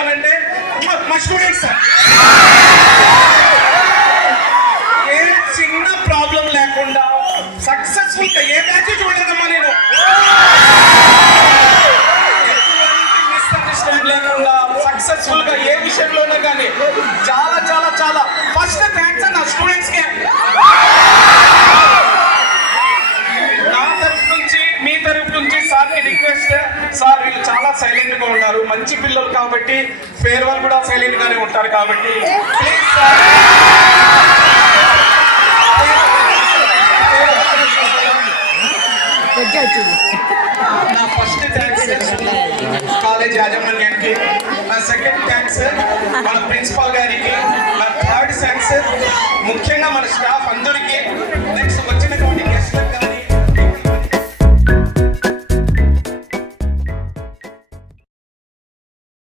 చెప్తానంటే మా students sir ఏ చిన్న ప్రాబ్లం లేకుండా సక్సెస్ఫుల్ గా ఏ బ్యాచ్ చూడలేదమ్మా నేను మిస్అండర్స్టాండ్ లేకుండా సక్సెస్ఫుల్ గా ఏ విషయంలోనే కానీ చాలా చాలా చాలా ఫస్ట్ థ్యాంక్స్ నా స్టూడెంట్స్ కి నా తరఫు నుంచి మీ తరఫు నుంచి సార్కి రిక్వెస్ట్ సార్ వీళ్ళు చాలా సైలెంట్ గా ఉన్నారు మంచి పిల్లలు కాబట్టి ఫేర్వెల్ కూడా సైలెంట్ గానే ఉంటారు కాబట్టి ప్లీజ్ సార్ నా ఫస్ట్ థ్యాంక్స్ కాలేజ్ యాజమాన్యానికి నా సెకండ్ థ్యాంక్స్ మన ప్రిన్సిపాల్ గారికి నా థర్డ్ థ్యాంక్స్ ముఖ్య